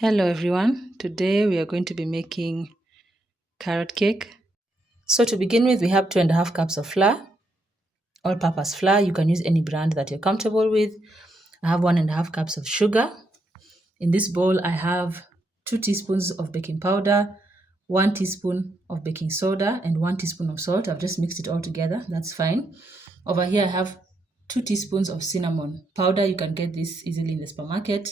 Hello everyone. Today we are going to be making carrot cake. So to begin with, we have 2.5 cups of flour, all-purpose flour. You can use any brand that you're comfortable with. I have 1.5 cups of sugar. In this bowl, I have 2 teaspoons of baking powder, 1 teaspoon of baking soda, and 1 teaspoon of salt. I've just mixed it all together. That's fine. Over here, I have 2 teaspoons of cinnamon powder. You can get this easily in the supermarket.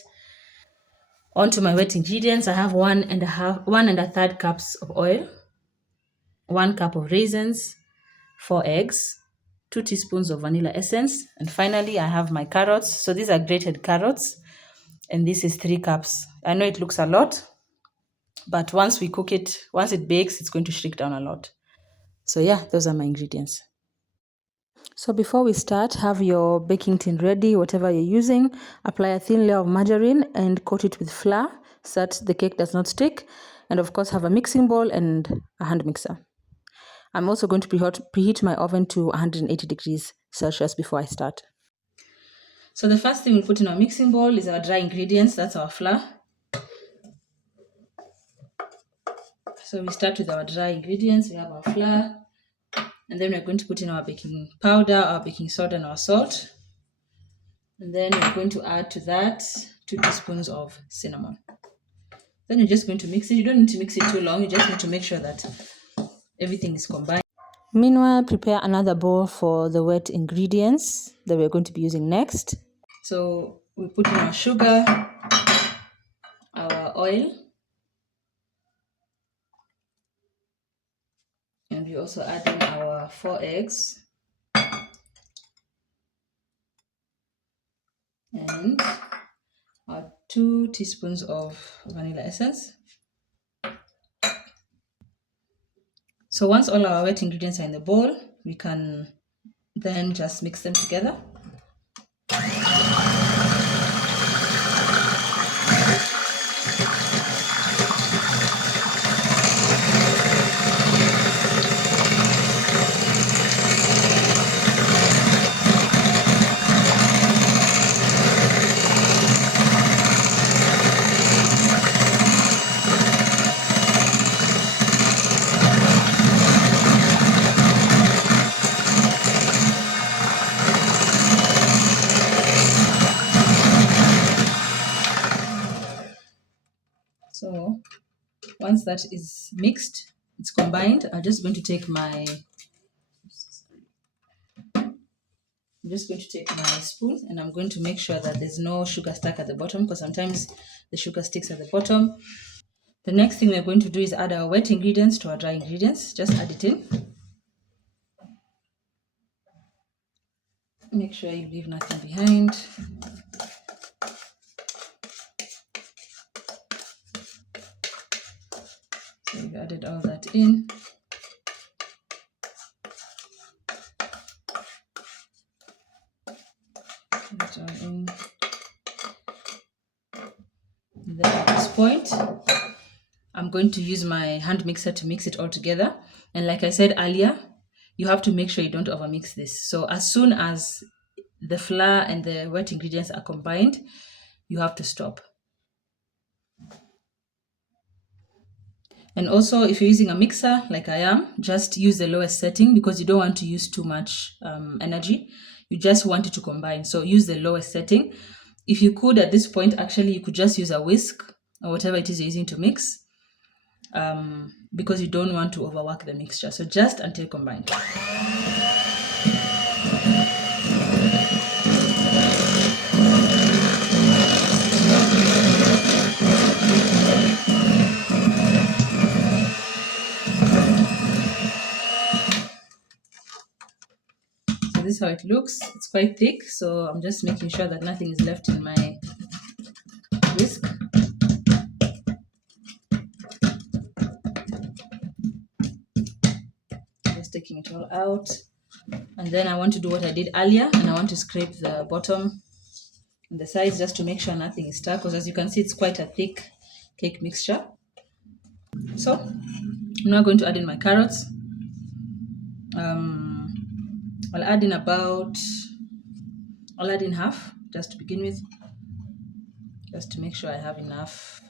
Onto my wet ingredients, I have 1.3 cups of oil, 1 cup of raisins, 4 eggs, 2 teaspoons of vanilla essence, and finally I have my carrots. So these are grated carrots, and this is 3 cups. I know it looks a lot, but once it bakes, it's going to shrink down a lot. So yeah, those are my ingredients. So before we start, have your baking tin ready, whatever you're using. Apply a thin layer of margarine and coat it with flour so that the cake does not stick. And of course, have a mixing bowl and a hand mixer. I'm also going to preheat my oven to 180 degrees Celsius before I start. So the first thing we'll put in our mixing bowl is our dry ingredients. That's our flour. So we start with our dry ingredients. We have our flour. And then we're going to put in our baking powder, our baking soda, and our salt. And then we're going to add to that 2 teaspoons of cinnamon. Then you're just going to mix it. You don't need to mix it too long. You just need to make sure that everything is combined. Meanwhile, prepare another bowl for the wet ingredients that we're going to be using next. So we put in our sugar, our oil, and we also add in our 4 eggs and our 2 teaspoons of vanilla essence. So once all our wet ingredients are in the bowl, we can then just mix them together. So once that is mixed, it's combined, I'm just going to take my spoon and I'm going to make sure that there's no sugar stuck at the bottom, because sometimes the sugar sticks at the bottom. The next thing we're going to do is add our wet ingredients to our dry ingredients. Just add it in. Make sure you leave nothing behind. So we've added all that in. Put it all in. And then at this point, I'm going to use my hand mixer to mix it all together. And like I said earlier, you have to make sure you don't overmix this. So as soon as the flour and the wet ingredients are combined, you have to stop. And also, if you're using a mixer like I am, just use the lowest setting because you don't want to use too much energy. You just want it to combine. So use the lowest setting. If you could, at this point, actually, you could just use a whisk or whatever it is you're using to mix, because you don't want to overwork the mixture. So just until combined. So this is how it looks. It's quite thick, so I'm just making sure that nothing is left in my whisk. Just taking it all out. And then I want to do what I did earlier, and I want to scrape the bottom and the sides just to make sure nothing is stuck, because as you can see, it's quite a thick cake mixture. So I'm now going to add in my carrots. I'll add in half just to begin with, just to make sure I have enough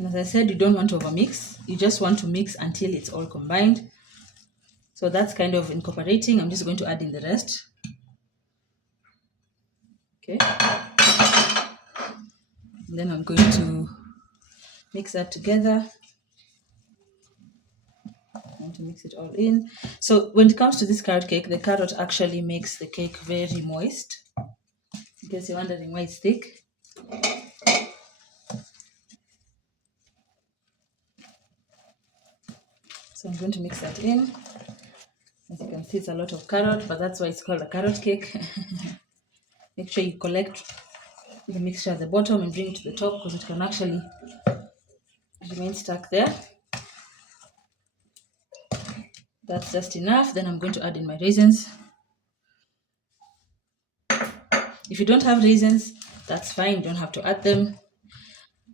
And as I said, you don't want to overmix. You just want to mix until it's all combined. So that's kind of incorporating. I'm just going to add in the rest. Okay. And then I'm going to mix that together. I'm going to mix it all in. So when it comes to this carrot cake, the carrot actually makes the cake very moist. In case you're wondering why it's thick. So I'm going to mix that in. As you can see, it's a lot of carrot, but that's why it's called a carrot cake. Make sure you collect the mixture at the bottom and bring it to the top, because it can actually remain stuck there. That's just enough. Then I'm going to add in my raisins. If you don't have raisins, that's fine. You don't have to add them.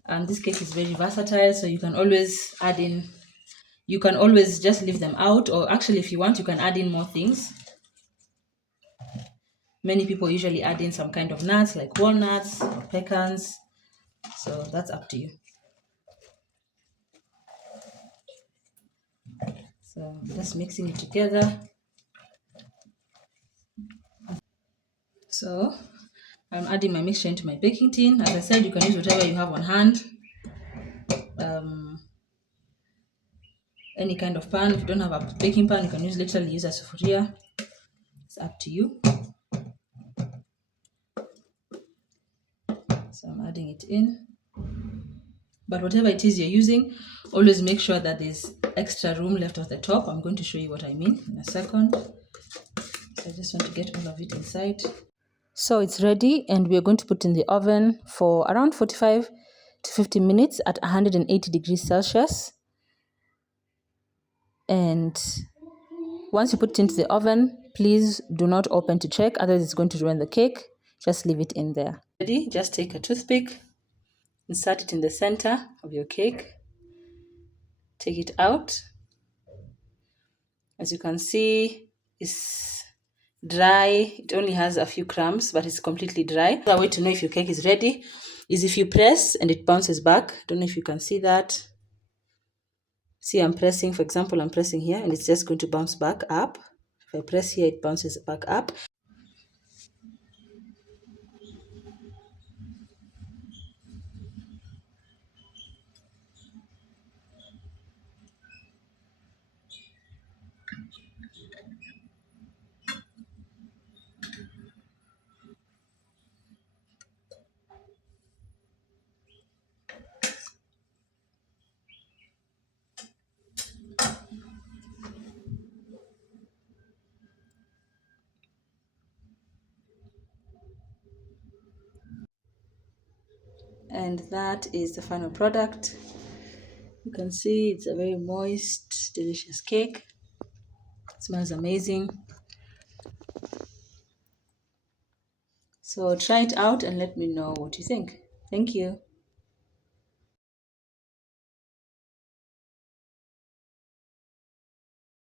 And this cake is very versatile, so you can always add in, you can always just leave them out, or actually if you want, you can add in more things. Many people usually add in some kind of nuts like walnuts, pecans, so that's up to you. So just mixing it together. So I'm adding my mixture into my baking tin. As I said, you can use whatever you have on hand. Any kind of pan. If you don't have a baking pan, you can literally use a sufuria. It's up to you. So I'm adding it in. But whatever it is you're using, always make sure that there's extra room left at the top. I'm going to show you what I mean in a second. So I just want to get all of it inside. So it's ready, and we're going to put in the oven for around 45 to 50 minutes at 180 degrees Celsius. And once you put it into the oven, please do not open to check, otherwise it's going to ruin the cake. Just leave it in there. Ready? Just take a toothpick, insert it in the center of your cake, take it out. As you can see, it's dry. It only has a few crumbs, but it's completely dry. The way to know if your cake is ready is if you press and it bounces back. Don't know if you can see that. See, I'm pressing, for example, I'm pressing here and it's just going to bounce back up. If I press here, it bounces back up. And that is the final product. You can see it's a very moist, delicious cake. It smells amazing. So try it out and let me know what you think. Thank you.